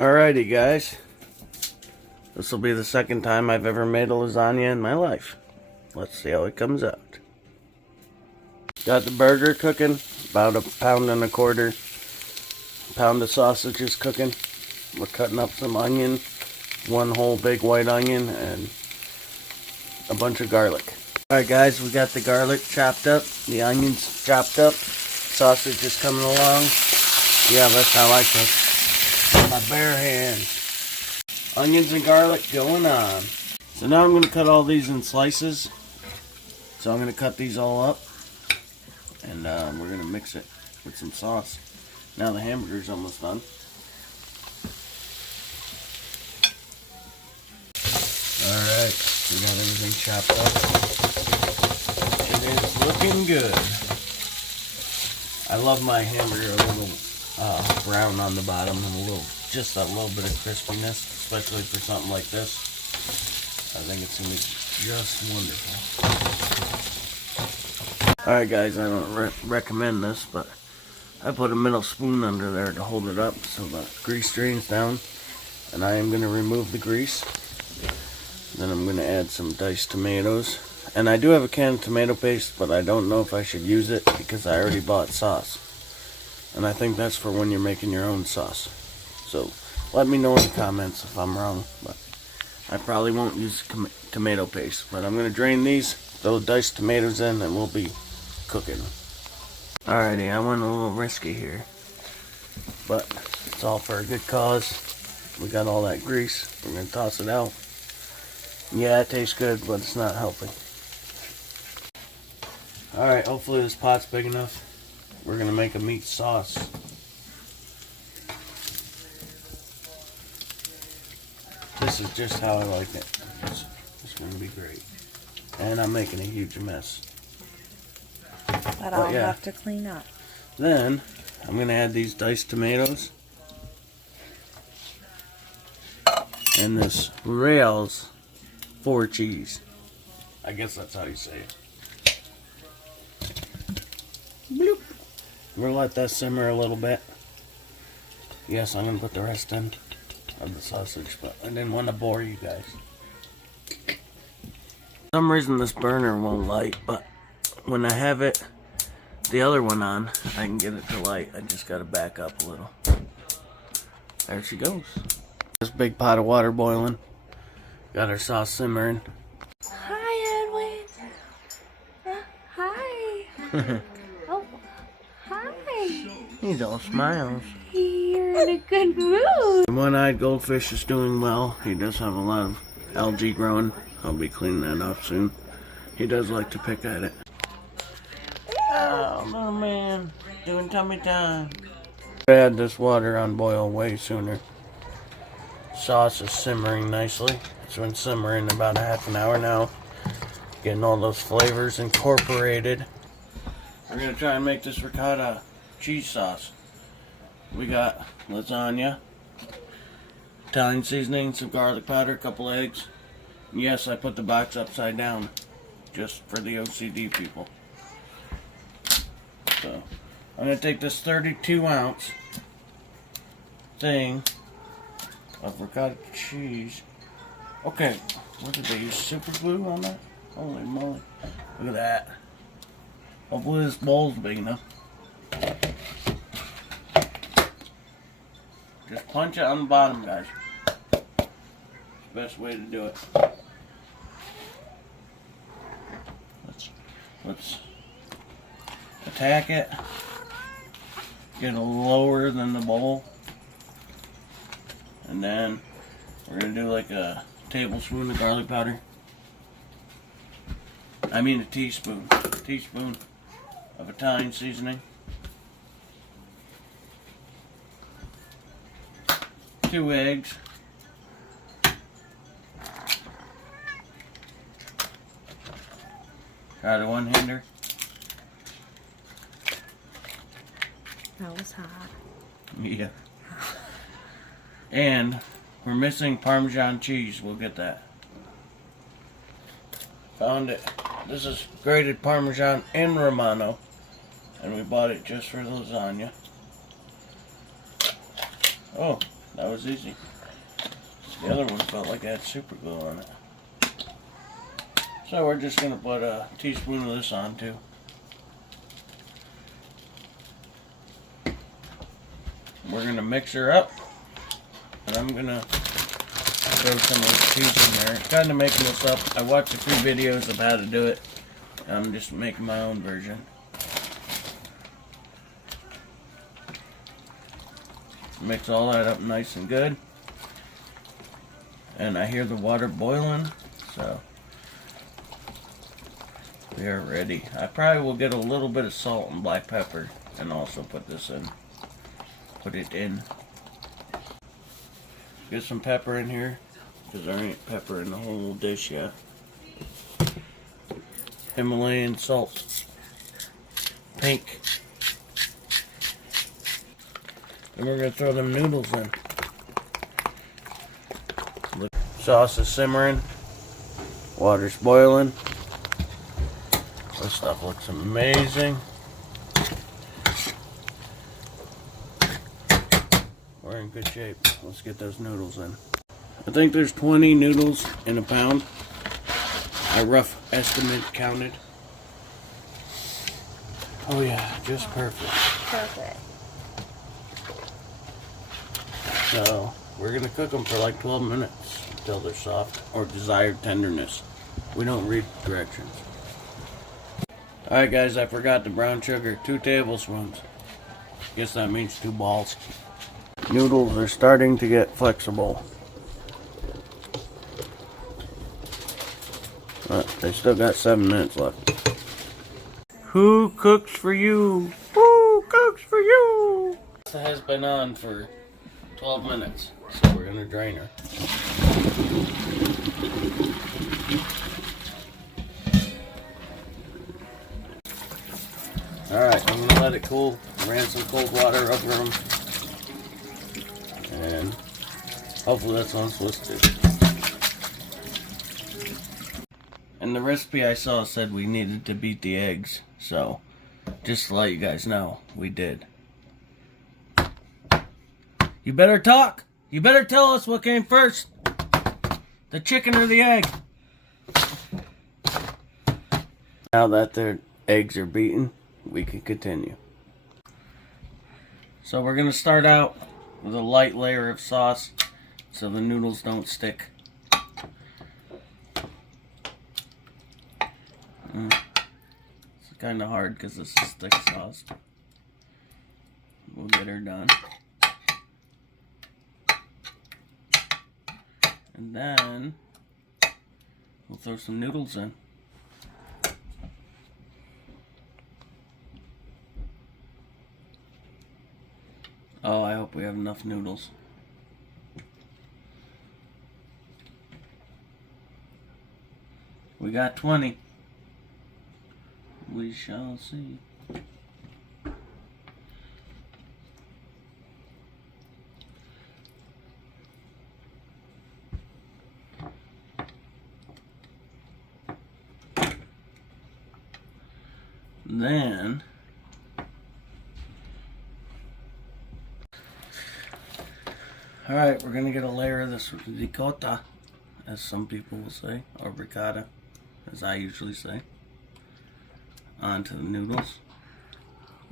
Alrighty guys, this will be the second time I've ever made a lasagna in my life. Let's see how it comes out. Got the burger cooking, about 1.25 pounds. Pound of sausages cooking. We're cutting up some onion, one whole big white onion, and a bunch of garlic. Alright guys, we got the garlic chopped up, the onions chopped up, sausage is coming along. Yeah, that's how I cook. My bare hands. Onions and garlic going on. So now I'm going to cut all these in slices. So I'm going to cut these all up. And we're going to mix it with some sauce. Now the hamburger's almost done. Alright, we got everything chopped up. It is looking good. I love my hamburger a little brown on the bottom and just a little bit of crispiness, especially for something like this. I think it's going to be just wonderful. Alright guys, I don't recommend this, but I put a middle spoon under there to hold it up so the grease drains down. And I am going to remove the grease. Then I'm going to add some diced tomatoes. And I do have a can of tomato paste, but I don't know if I should use it because I already bought sauce. And I think that's for when you're making your own sauce. So let me know in the comments if I'm wrong. But I probably won't use tomato paste. But I'm going to drain these, throw diced tomatoes in, and we'll be cooking. Alrighty, I went a little risky here. But it's all for a good cause. We got all that grease. We're going to toss it out. Yeah, it tastes good, but it's not helping. Alright, hopefully this pot's big enough. We're going to make a meat sauce. This is just how I like it. It's going to be great. And I'm making a huge mess. But I'll have to clean up. Then, I'm going to add these diced tomatoes. And this Rails 4 cheese. I guess that's how you say it. Bloop. We're going to let that simmer a little bit. Yes, I'm going to put the rest in of the sausage, but I didn't want to bore you guys. For some reason this burner won't light, but when I have it, the other one on, I can get it to light. I just got to back up a little. There she goes. This big pot of water boiling. Got our sauce simmering. Hi, Edwin. Hi. Oh, hi. He's all smiles. You're in a good mood. The one-eyed goldfish is doing well. He does have a lot of algae growing. I'll be cleaning that up soon. He does like to pick at it. Oh, little man. Doing tummy time. I had this water on boil way sooner. Sauce is simmering nicely. It's been simmering about a half an hour now. Getting all those flavors incorporated. We're going to try and make this ricotta cheese sauce. We got lasagna, Italian seasoning, some garlic powder, a couple eggs. Yes, I put the box upside down just for the OCD people. So, I'm going to take this 32-ounce thing of ricotta cheese. Okay, what did they use? Super glue on that? Holy moly. Look at that. Hopefully this bowl's big enough. Just punch it on the bottom, guys. It's the best way to do it. Let's attack it. Get it lower than the bowl. And then we're going to do like a tablespoon of garlic powder. I mean a teaspoon. Teaspoon of Italian seasoning. 2 eggs. Got a 1-hander. That was hot. Yeah. And we're missing Parmesan cheese. We'll get that. Found it. This is grated Parmesan in Romano. And we bought it just for the lasagna. Oh, That was easy. The other one felt like it had super glue on it. So we're just going to put a teaspoon of this on too. We're going to mix her up. And I'm going to throw some of the cheese in there. Kind of making this up. I watched a few videos of how to do it. I'm just making my own version. Mix all that up nice and good. And I hear the water boiling, so we are ready. I probably will get a little bit of salt and black pepper and also put this in. Put it in. Get some pepper in here, because there ain't pepper in the whole dish yet. Himalayan salt. Pink. And we're going to throw them noodles in. Sauce is simmering. Water's boiling. This stuff looks amazing. We're in good shape. Let's get those noodles in. I think there's 20 noodles in a pound. I rough estimate counted. Oh yeah, just perfect. Perfect. So, we're going to cook them for like 12 minutes until they're soft or desired tenderness. We don't read directions. Alright guys, I forgot the brown sugar. 2 tablespoons. Guess that means 2 balls. Noodles are starting to get flexible. They still got 7 minutes left. Who cooks for you? Who cooks for you? This has been on for 12 minutes, so we're gonna drain her. Alright, I'm gonna let it cool. Ran some cold water over them. And hopefully that's what I'm supposed to do. And the recipe I saw said we needed to beat the eggs, so just to let you guys know, we did. You better talk! You better tell us what came first! The chicken or the egg? Now that their eggs are beaten, we can continue. So we're going to start out with a light layer of sauce so the noodles don't stick. It's kind of hard because this is thick sauce. We'll get her done. And then we'll throw some noodles in. Oh, I hope we have enough noodles. We got 20. We shall see. Then alright, we're gonna get a layer of this ricotta, as some people will say, or ricotta, as I usually say, onto the noodles.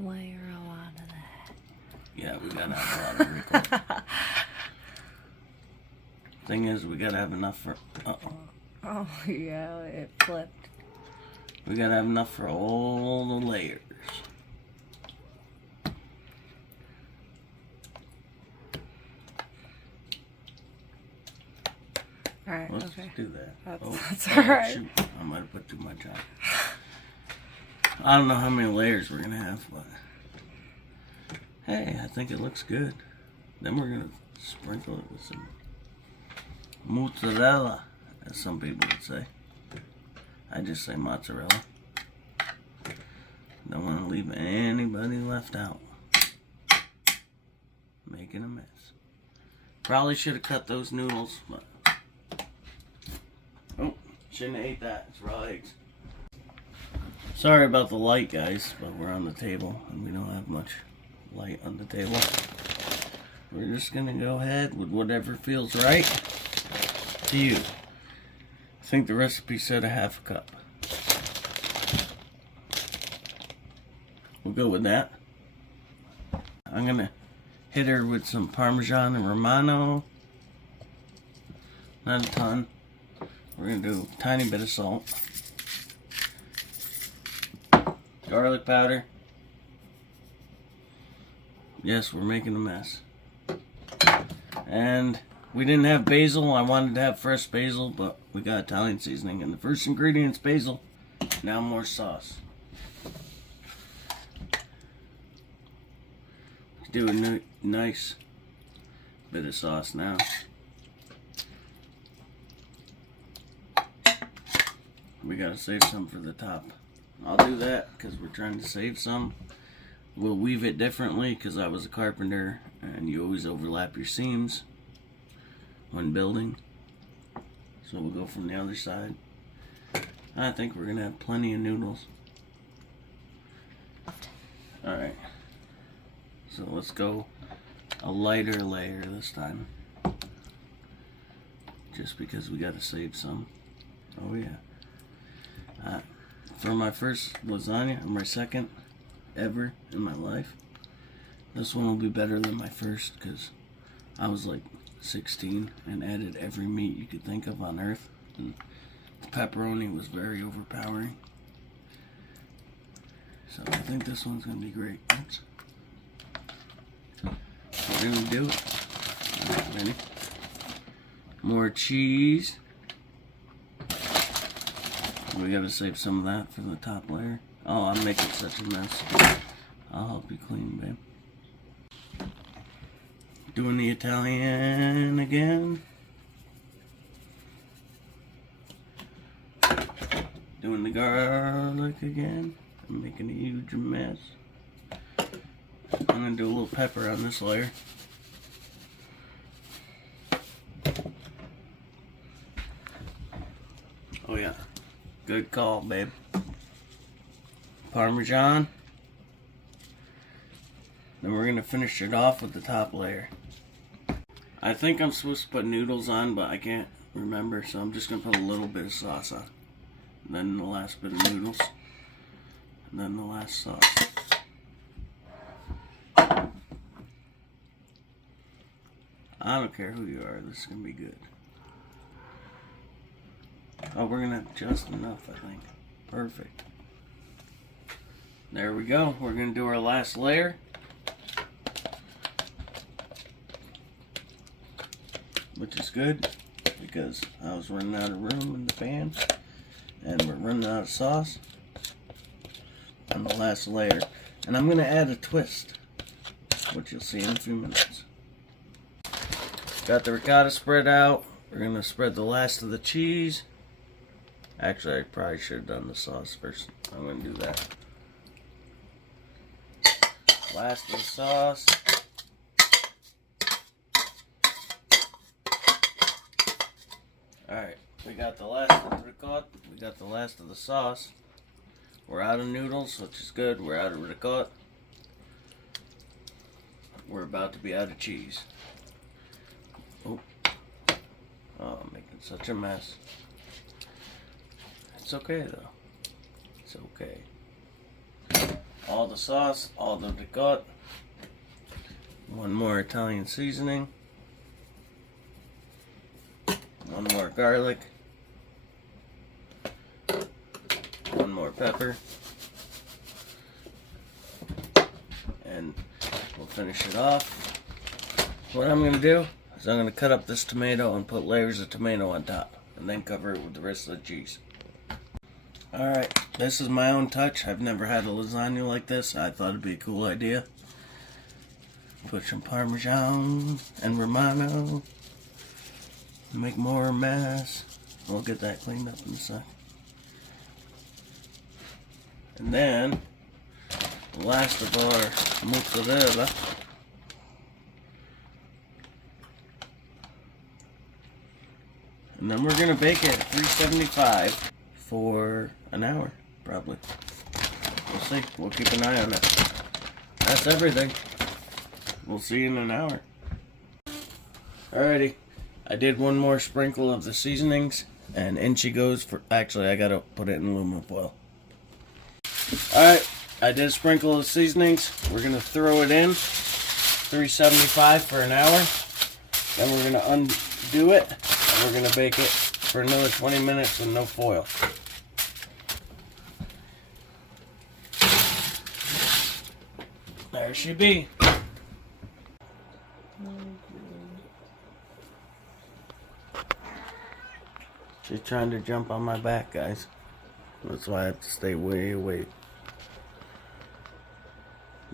Layer a lot of that. Yeah, we gotta have a lot of ricotta. Thing is, we gotta have enough for. Oh yeah, it flipped. We gotta have enough for all the layers. Alright, Let's okay. do that. That's alright. Shoot. I might have put too much on. I don't know how many layers we're gonna have, but hey, I think it looks good. Then we're gonna sprinkle it with some mozzarella, as some people would say. I just say mozzarella. Don't want to leave anybody left out. Making a mess. Probably should have cut those noodles, but oh, shouldn't have ate that. It's raw eggs. Sorry about the light, guys, but we're on the table and we don't have much light on the table. we're just gonna go ahead with whatever feels right to you. I think the recipe said a half a cup. We'll go with that. I'm gonna hit her with some Parmesan and Romano. Not a ton. We're gonna do a tiny bit of salt. Garlic powder. Yes, we're making a mess. And we didn't have basil. I wanted to have fresh basil, but we got Italian seasoning. And the first ingredient's basil. Now more sauce. Do a nice bit of sauce now. We gotta save some for the top. I'll do that because we're trying to save some. We'll weave it differently because I was a carpenter and you always overlap your seams when building. So we'll go from the other side. I think we're gonna have plenty of noodles. Alright. So let's go a lighter layer this time. Just because we gotta save some. Oh yeah. For my first lasagna, or my second ever in my life, this one will be better than my first because I was like 16 and added every meat you could think of on earth. And the pepperoni was very overpowering. So I think this one's gonna be great. Oops. We're gonna do it. Alright, ready? More cheese. We gotta save some of that for the top layer. Oh, I'm making such a mess. I'll help you clean, babe. Doing the Italian again. Doing the garlic again. I'm making a huge mess. I'm gonna do a little pepper on this layer. Oh yeah, good call, babe. Parmesan. Then we're gonna finish it off with the top layer. I think I'm supposed to put noodles on, but I can't remember, so I'm just gonna put a little bit of sauce on. And then the last bit of noodles. And then the last sauce. I don't care who you are, this is gonna be good. Oh, we're gonna have just enough, I think. Perfect. There we go. We're gonna do our last layer. Which is good, because I was running out of room in the pan. And we're running out of sauce on the last layer. And I'm gonna add a twist, which you'll see in a few minutes. Got the ricotta spread out. We're gonna spread the last of the cheese. Actually, I probably should have done the sauce first. I'm gonna do that. Last of the sauce. Alright, we got the last of the ricotta. We got the last of the sauce. We're out of noodles, which is good. We're out of ricotta. We're about to be out of cheese. Oh, I'm making such a mess. It's okay though. It's okay. All the sauce, all the ricotta. One more Italian seasoning. One more garlic. One more pepper. And we'll finish it off. What I'm going to do is I'm going to cut up this tomato and put layers of tomato on top. And then cover it with the rest of the cheese. Alright, this is my own touch. I've never had a lasagna like this. I thought it'd be a cool idea. Put some Parmesan and Romano. Make more mess. We'll get that cleaned up in a sec. And then, the last of our mozzarella. And then we're going to bake it at 375 for an hour, probably. We'll see. We'll keep an eye on it. That's everything. We'll see you in an hour. Alrighty, I did one more sprinkle of the seasonings, and in she goes for. Actually, I gotta put it in aluminum foil. Alright, I did sprinkle the seasonings. We're gonna throw it in 375 for an hour. Then we're gonna undo it, and we're gonna bake it for another 20 minutes with no foil. There she be. She's trying to jump on my back, guys. That's why I have to stay way away.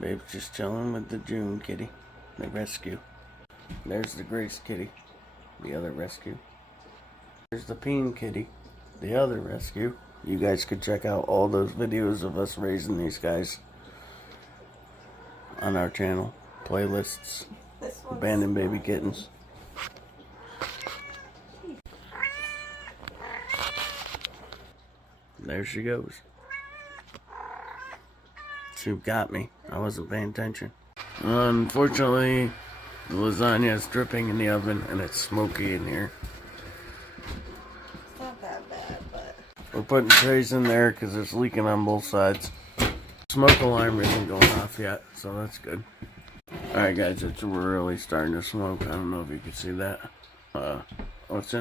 Babe's just chilling with the June kitty, the rescue. There's the Grace kitty, the other rescue. There's the Peen kitty, the other rescue. You guys could check out all those videos of us raising these guys on our channel. Playlists, abandoned baby kittens. There she goes. She got me. I wasn't paying attention. Unfortunately, the lasagna is dripping in the oven and it's smoky in here. It's not that bad, but... We're putting trays in there because it's leaking on both sides. Smoke alarm isn't going off yet, so that's good. Alright guys, it's really starting to smoke. I don't know if you can see that. What's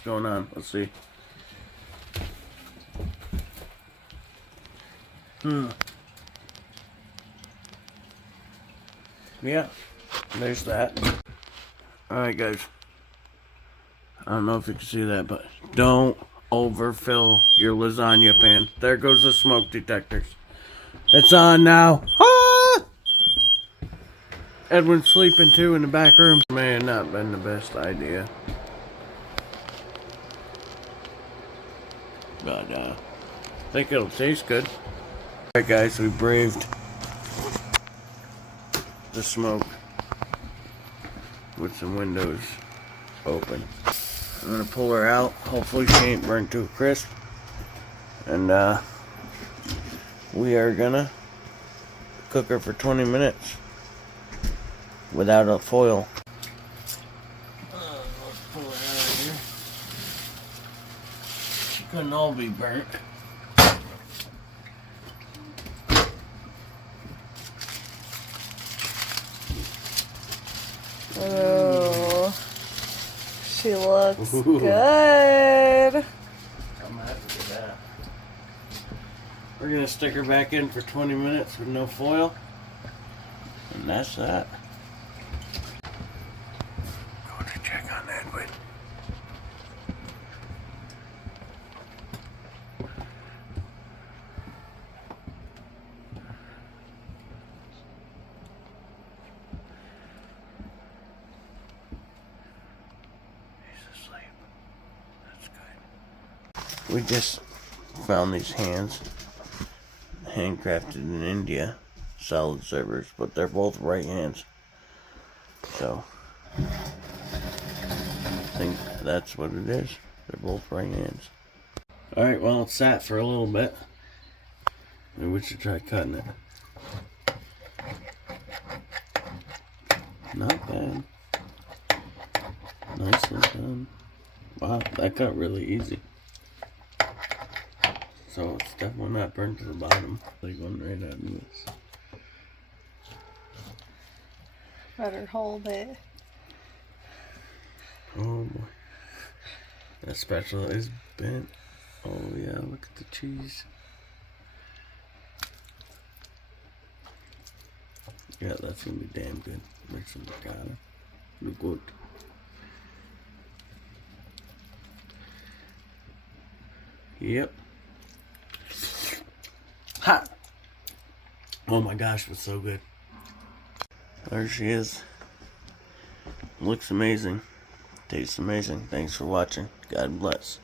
going on? Let's see. Yeah, there's that. Alright guys, I don't know if you can see that, but don't overfill your lasagna pan. There goes the smoke detectors. It's on now. Ah! Edwin's sleeping too in the back room. May have not been the best idea, but I think it'll taste good. Alright guys, we braved the smoke with some windows open. I'm gonna pull her out. Hopefully she ain't burnt too crisp. And we are gonna cook her for 20 minutes without a foil. Let's pull her out of here. She couldn't all be burnt. Oh, she looks good. I'm happy with that. We're gonna stick her back in for 20 minutes with no foil, and that's that. Go to check on Edwin. We just found these hands, handcrafted in India, solid servers, but they're both right hands. So, I think that's what it is. They're both right hands. Alright, well, it's sat for a little bit. Maybe we should try cutting it. Not bad. Nicely done. Wow, that got really easy. So it's definitely not burnt to the bottom. Like one right out of this. Better hold it. Oh boy. That spatula is bent. Oh yeah, look at the cheese. Yeah, that's gonna be damn good. Make some ricotta. Look good. Yep. Ha! Oh my gosh, that's so good. There she is. Looks amazing. Tastes amazing. Thanks for watching. God bless.